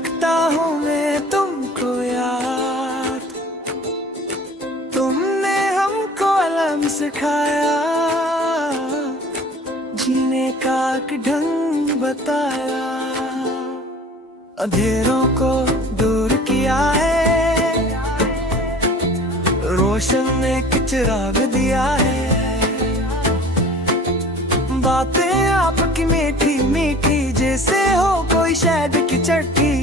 रखता हूँ मैं तुमको याद। तुमने हमको अलम सिखाया, जीने का एक ढंग बताया। अंधेरों को दूर किया है, रोशन ने एक चिराग दिया है। बातें आपकी मीठी मीठी, जैसे हो कोई शहद की चटनी।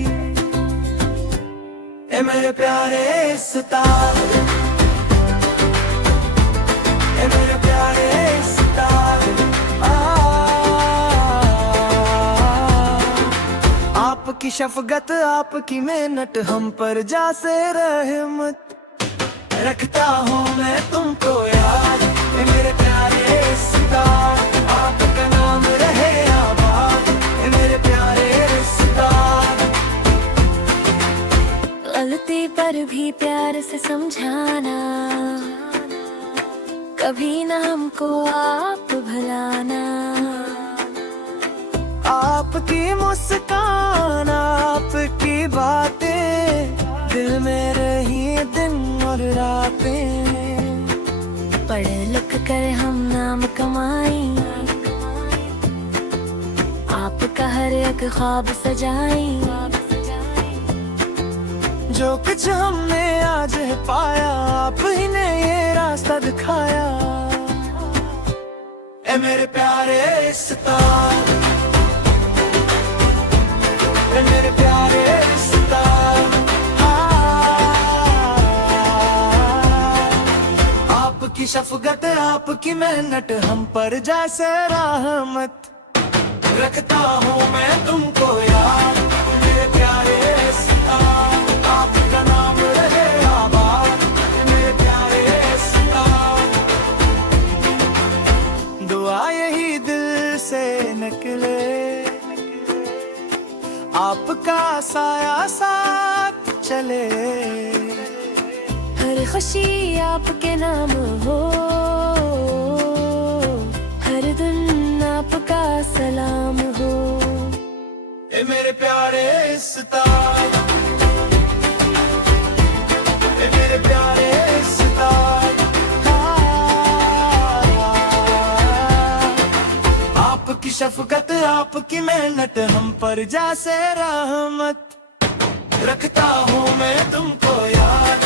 ए मेरे प्यारे सितारे, ए मेरे प्यारे सितारे, आपकी शफकत आपकी मेहनत हम पर जासे रहमत। रखता हूँ मैं तुमको याद, ए मेरे प्यारे सितारे, आपका नाम रहे आबाद, ए मेरे प्यारे सितारे। गलती पर भी प्यार से समझाना, कभी न हमको आप भुलाना। आपकी मुस्कान आपकी बातें, दिल में रही दिन और रातें। पढ़ लिख कर हम नाम कमाई, आपका हर एक ख्वाब सजाई। जो कुछ हमने आज पाया, आप ही ने ये रास्ता दिखाया। ए मेरे प्यारे सितारे, ए मेरे प्यारे सितारे, आपकी शफकत आपकी मेहनत हम पर जैसे रहमत। रखता हूँ मैं तुमको याद, मेरे प्यारे सितारे, आपका नाम रहे आबाद, मेरे प्यारे सितारे। दुआ यही दिल से निकले, आपका साया साथ चले। हर खुशी आपके नाम हो, हर दिन आपका सलाम हो। ए मेरे प्यारे सितारे, ए मेरे प्यारे सितारे, आपकी शफकत आपकी मेहनत हम पर जैसे रहमत। रखता हूँ मैं तुमको याद,